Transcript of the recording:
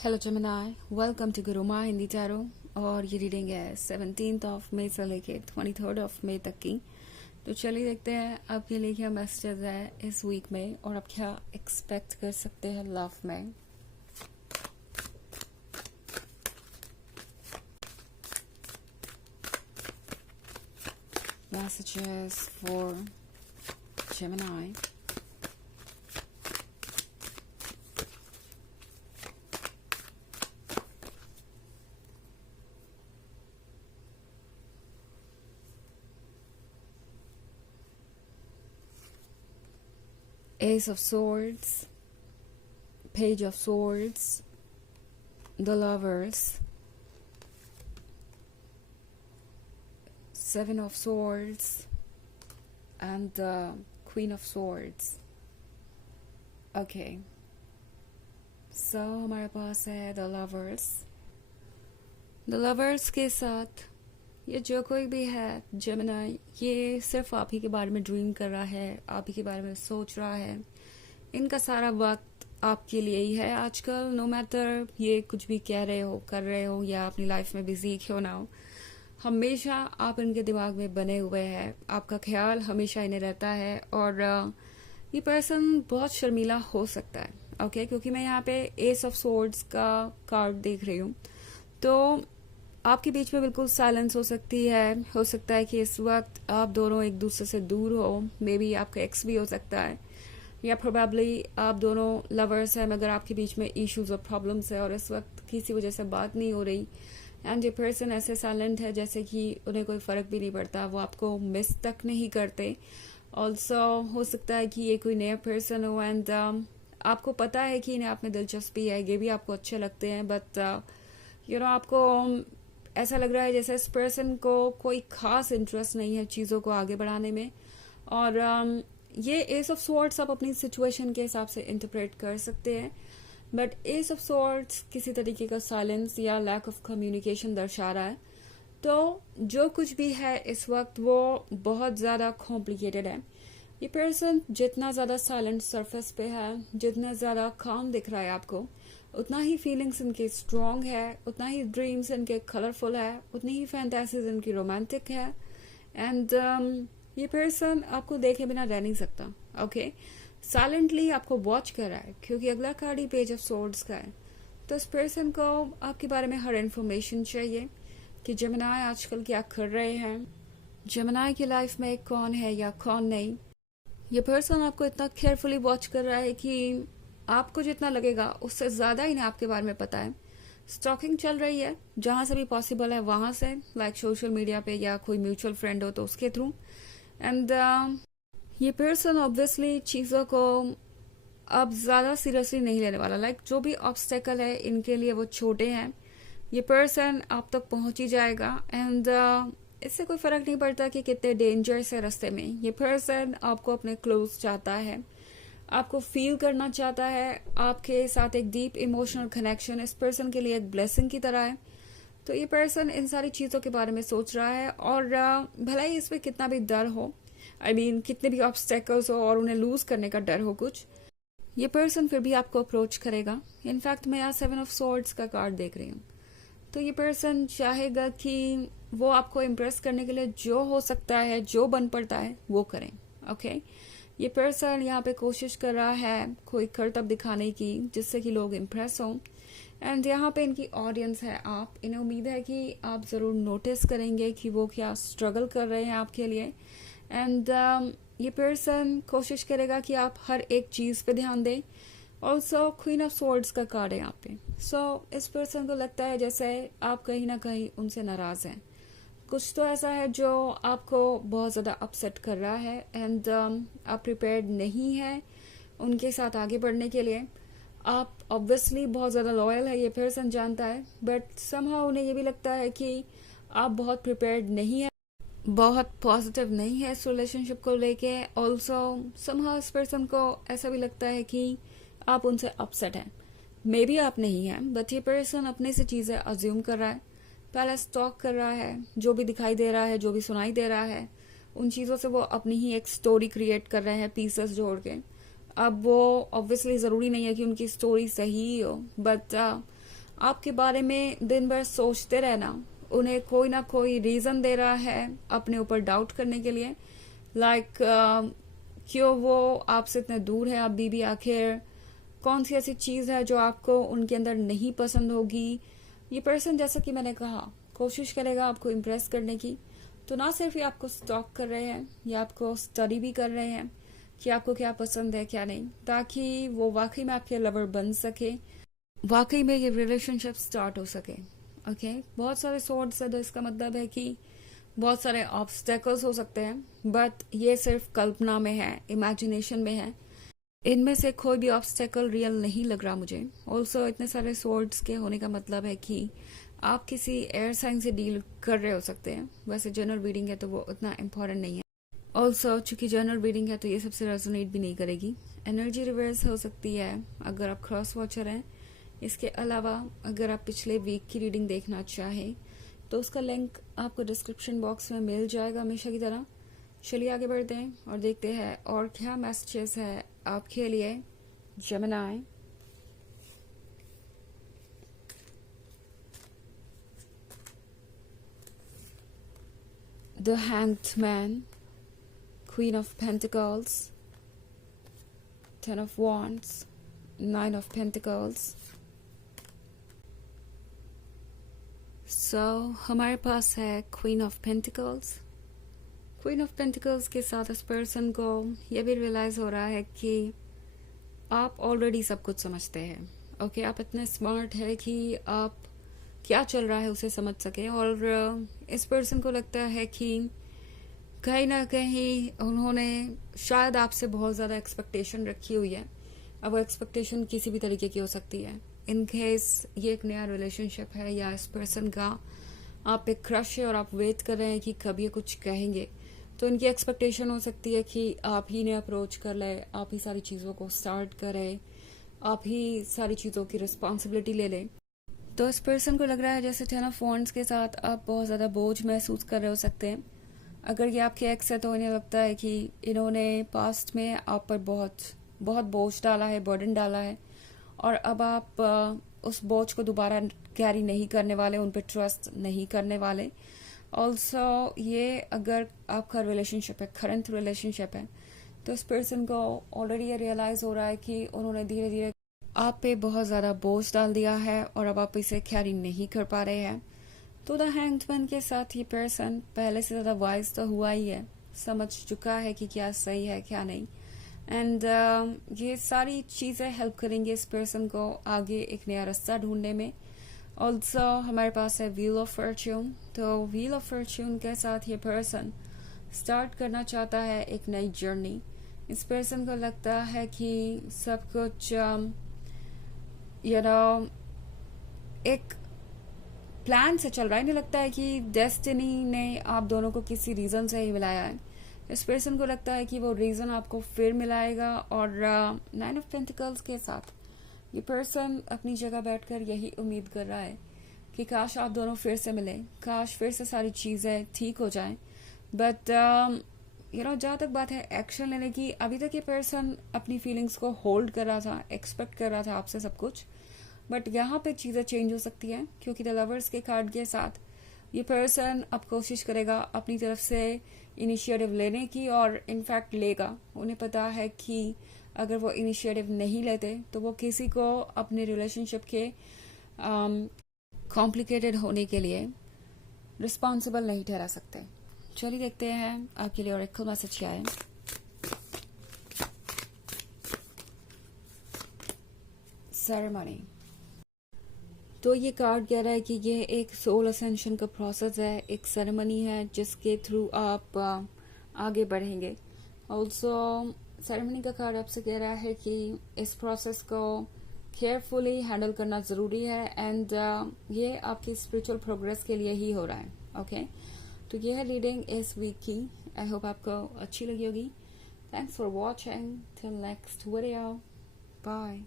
Hello Gemini, welcome to Guruma Hindi tarot. और ये reading है 17 मई से लेके 23 मई तक की। तो चलिए देखते हैं आपके लिए क्या मैसेज है इस वीक में और आप क्या एक्सपेक्ट कर सकते हैं लव में। Messages for Gemini. Ace of Swords, Page of Swords, the Lovers, Seven of Swords, and the Queen of Swords. Okay. So हमारे पास है The Lovers. The Lovers के साथ ये जो कोई भी है जेमिनी, ये सिर्फ आप ही के बारे में ड्रीम कर रहा है, आप ही के बारे में सोच रहा है। इनका सारा वक्त आपके लिए ही है आजकल। नो मैटर ये कुछ भी कह रहे हो, कर रहे हो या अपनी लाइफ में बिजी क्यों ना हो, हमेशा आप इनके दिमाग में बने हुए हैं। आपका ख्याल हमेशा इन्हें रहता है और ये पर्सन बहुत शर्मीला हो सकता है। ओके, क्योंकि मैं यहाँ पे एस ऑफ सोर्ड्स का कार्ड देख रही हूँ। तो आपके बीच में बिल्कुल साइलेंस हो सकती है। हो सकता है कि इस वक्त आप दोनों एक दूसरे से दूर हो। मे बी आपका एक्स भी हो सकता है या प्रोबेबली आप दोनों लवर्स हैं मगर आपके बीच में इश्यूज और प्रॉब्लम्स है और इस वक्त किसी वजह से बात नहीं हो रही। एंड ये पर्सन ऐसे साइलेंट है जैसे कि उन्हें कोई फर्क भी नहीं पड़ता, वो आपको मिस तक नहीं करते। ऑल्सो हो सकता है कि ये कोई नया पर्सन हो एंड आपको पता है कि इन्हें आप में दिलचस्पी है, ये भी आपको अच्छे लगते हैं, बट आपको ऐसा लग रहा है जैसे इस पर्सन को कोई खास इंटरेस्ट नहीं है चीज़ों को आगे बढ़ाने में। और ये एस ऑफ स्वॉर्ड्स आप अपनी सिचुएशन के हिसाब से इंटरप्रेट कर सकते हैं, बट एस ऑफ स्वॉर्ड्स किसी तरीके का साइलेंस या लैक ऑफ कम्युनिकेशन दर्शा रहा है। तो जो कुछ भी है इस वक्त वो बहुत ज़्यादा कॉम्प्लिकेटेड है। ये पर्सन जितना ज़्यादा साइलेंट सरफेस पे है, जितना ज़्यादा काम दिख रहा है आपको, उतना ही फीलिंग्स इनके स्ट्रॉन्ग है, उतना ही ड्रीम्स इनके कलरफुल है, उतनी ही फैंटेसीज इनकी रोमांटिक है। एंड ये पर्सन आपको देखे बिना रह नहीं सकता। ओके, साइलेंटली आपको वॉच कर रहा है क्योंकि अगला card he page of swords का है। तो इस पर्सन को आपके बारे में हर इन्फॉर्मेशन चाहिए कि जेमिनी आजकल क्या कर रहे हैं, जेमिनी की लाइफ में कौन है या कौन नहीं। ये पर्सन आपको इतना केयरफुली वॉच कर रहा है कि आपको जितना लगेगा उससे ज़्यादा इन्हें आपके बारे में पता है। स्टॉकिंग चल रही है जहाँ से भी पॉसिबल है वहाँ से, लाइक सोशल मीडिया पे या कोई म्यूचुअल फ्रेंड हो तो उसके थ्रू। एंड ये पर्सन ऑब्वियसली चीज़ों को अब ज़्यादा सीरियसली नहीं लेने वाला। लाइक जो भी ऑब्स्टेकल है इनके लिए वो छोटे हैं। ये पर्सन आप तक पहुँच ही जाएगा एंड इससे कोई फ़र्क नहीं पड़ता कि कितने डेंजर्स है रास्ते में। ये पर्सन आपको अपने क्लोज चाहता है, आपको फील करना चाहता है, आपके साथ एक डीप इमोशनल कनेक्शन इस पर्सन के लिए एक ब्लेसिंग की तरह है। तो ये पर्सन इन सारी चीज़ों के बारे में सोच रहा है और भला ही इसमें कितना भी डर हो, कितने भी ऑब्स्टेकल्स हो और उन्हें लूज करने का डर हो कुछ, ये पर्सन फिर भी आपको अप्रोच करेगा। इनफैक्ट मैं यहाँ 7 ऑफ स्वॉर्ड्स का कार्ड देख रही हूँ। तो ये पर्सन चाहेगा कि वो आपको इम्प्रेस करने के लिए जो हो सकता है, जो बन पड़ता है वो करें। ओके, ये पर्सन यहाँ पे कोशिश कर रहा है कोई करतब दिखाने की जिससे कि लोग इम्प्रेस हों। एंड यहाँ पे इनकी ऑडियंस है आप, इन्हें उम्मीद है कि आप ज़रूर नोटिस करेंगे कि वो क्या स्ट्रगल कर रहे हैं आपके लिए। एंड ये पर्सन कोशिश करेगा कि आप हर एक चीज़ पे ध्यान दें। ऑल्सो क्वीन ऑफ स्वॉर्ड्स का कार्ड है यहाँ पे। सो इस पर्सन को लगता है जैसे आप कहीं ना कहीं उनसे नाराज़ हैं। कुछ तो ऐसा है जो आपको बहुत ज़्यादा अपसेट कर रहा है एंड आप प्रिपेयर्ड नहीं है उनके साथ आगे बढ़ने के लिए। आप ऑब्वियसली बहुत ज़्यादा लॉयल है, ये पर्सन जानता है, बट समहाउ उन्हें ये भी लगता है कि आप बहुत प्रिपेयर्ड नहीं है, बहुत पॉजिटिव नहीं है इस रिलेशनशिप को लेके। ऑल्सो समहाउ इस पर्सन को ऐसा भी लगता है कि आप उनसे अपसेट हैं। मे बी आप नहीं हैं, बट ये पर्सन अपने से चीज़ें अज्यूम कर रहा है, पहले स्टॉक कर रहा है। जो भी दिखाई दे रहा है, जो भी सुनाई दे रहा है, उन चीज़ों से वो अपनी ही एक स्टोरी क्रिएट कर रहे हैं पीसेस जोड़ के। अब वो ऑब्वियसली ज़रूरी नहीं है कि उनकी स्टोरी सही हो, बट आपके बारे में दिन भर सोचते रहना, उन्हें कोई ना कोई रीजन दे रहा है अपने ऊपर डाउट करने के लिए, लाइक क्यों वो आपसे इतने दूर है अभी भी, आखिर कौन सी ऐसी चीज है जो आपको उनके अंदर नहीं पसंद होगी। ये पर्सन, जैसा कि मैंने कहा, कोशिश करेगा आपको इम्प्रेस करने की। तो ना सिर्फ ये आपको स्टॉक कर रहे हैं, ये आपको स्टडी भी कर रहे हैं कि आपको क्या पसंद है क्या नहीं, ताकि वो वाकई में आपके लवर बन सके, वाकई में ये रिलेशनशिप स्टार्ट हो सके। ओके, बहुत सारे सोर्ड्स है, तो इसका मतलब है कि बहुत सारे ऑब्स्टेकल्स हो सकते हैं, बट ये सिर्फ कल्पना में है, इमेजिनेशन में है। इनमें से कोई भी ऑब्स्टेकल रियल नहीं लग रहा मुझे। ऑल्सो इतने सारे सोर्ड्स के होने का मतलब है कि आप किसी एयर साइन से डील कर रहे हो सकते हैं। वैसे जनरल रीडिंग है तो वो उतना इम्पोर्टेंट नहीं है। ऑल्सो चूंकि जनरल रीडिंग है तो ये सबसे रेजोनेट भी नहीं करेगी। एनर्जी रिवर्स हो सकती है अगर आप क्रॉस वॉचर हैं। इसके अलावा अगर आप पिछले वीक की रीडिंग देखना चाहें तो उसका लिंक आपको डिस्क्रिप्शन बॉक्स में मिल जाएगा हमेशा की तरह। चलिए आगे बढ़ते हैं और देखते हैं और क्या मैसेजेस है आपके लिए Gemini. The Hanged Man, Queen of Pentacles, Ten of Wands, Nine of Pentacles. So हमारे पास है Queen of Pentacles. Queen of Pentacles के साथ इस पर्सन को यह भी रियलाइज हो रहा है कि आप ऑलरेडी सब कुछ समझते हैं। ओके, आप इतने स्मार्ट है कि आप क्या चल रहा है उसे समझ सके। और इस पर्सन को लगता है कि कहीं ना कहीं उन्होंने शायद आपसे बहुत ज़्यादा एक्सपेक्टेशन रखी हुई है। अब वो एक्सपेक्टेशन किसी भी तरीके की हो सकती है। इन केस ये एक नया रिलेशनशिप है या इस पर्सन का आप पे क्रश है और आप वेट कर रहे हैं कि कब ये कुछ कहेंगे, तो इनकी एक्सपेक्टेशन हो सकती है कि आप ही ने अप्रोच कर ले, आप ही सारी चीज़ों को स्टार्ट करें, आप ही सारी चीज़ों की रिस्पॉन्सिबिलिटी ले लें। तो इस पर्सन को लग रहा है जैसे टेन ऑफ वॉन्ड्स के साथ आप बहुत ज़्यादा बोझ महसूस कर रहे हो सकते हैं। अगर ये आपके एक्स है तो इन्हें लगता है कि इन्होंने पास्ट में आप पर बहुत बहुत बोझ डाला है, बर्डन डाला है, और अब आप उस बोझ को दोबारा कैरी नहीं करने वाले, उन पर ट्रस्ट नहीं करने वाले। ऑल्सो ये अगर आपका रिलेशनशिप है, करंट रिलेशनशिप है, तो इस पर्सन को ऑलरेडी ये रियलाइज हो रहा है कि उन्होंने धीरे धीरे आप पे बहुत ज़्यादा बोझ डाल दिया है और अब आप इसे कैरी नहीं कर पा रहे हैं। तो द हैंग्ड मैन के साथ ये पर्सन पहले से ज़्यादा वाइज तो हुआ ही है, समझ चुका है कि क्या सही है क्या नहीं। एंड ये सारी चीज़ें हेल्प करेंगे इस पर्सन को आगे एक नया रास्ता ढूंढने में। ऑल्सो हमारे पास है व्हील ऑफ फॉर्च्यून। तो व्हील ऑफ फॉर्च्यून के साथ ये पर्सन स्टार्ट करना चाहता है एक नई जर्नी। इस पर्सन को लगता है कि सब कुछ एक प्लान से चल रहा है। नहीं लगता है कि डेस्टिनी ने आप दोनों को किसी रीजन से ही मिलाया है। इस पर्सन को लगता है कि वो रीजन आपको फिर मिलाएगा। और नाइन ऑफ पेंटिकल्स के साथ ये पर्सन अपनी जगह बैठकर यही उम्मीद कर रहा है कि काश आप दोनों फिर से मिले, काश फिर से सारी चीजें ठीक हो जाएं। बट जहाँ तक बात है एक्शन लेने की, अभी तक ये पर्सन अपनी फीलिंग्स को होल्ड कर रहा था, एक्सपेक्ट कर रहा था आपसे सब कुछ। बट यहाँ पे चीज़ें चेंज हो सकती हैं क्योंकि द लवर्स के कार्ड के साथ ये पर्सन अब कोशिश करेगा अपनी तरफ से इनिशिएटिव लेने की, और इनफैक्ट लेगा। उन्हें पता है कि अगर वो इनिशिएटिव नहीं लेते तो वो किसी को अपने रिलेशनशिप के कॉम्प्लिकेटेड होने के लिए रिस्पॉन्सिबल नहीं ठहरा सकते। चलिए देखते हैं आपके लिए ऑरेकल मैसेज क्या है। सेरेमनी। तो ये कार्ड कह रहा है कि ये एक सोल असेंशन का प्रोसेस है, एक सेरेमनी है जिसके थ्रू आप आगे बढ़ेंगे। ऑल्सो सेरेमनी का कार्ड आपसे कह रहा है कि इस प्रोसेस को केयरफुली हैंडल करना ज़रूरी है। एंड ये आपकी स्पिरिचुअल प्रोग्रेस के लिए ही हो रहा है। ओके, तो ये है रीडिंग इस वीक की। आई होप आपको अच्छी लगी होगी। Thanks for watching. Till next video, bye.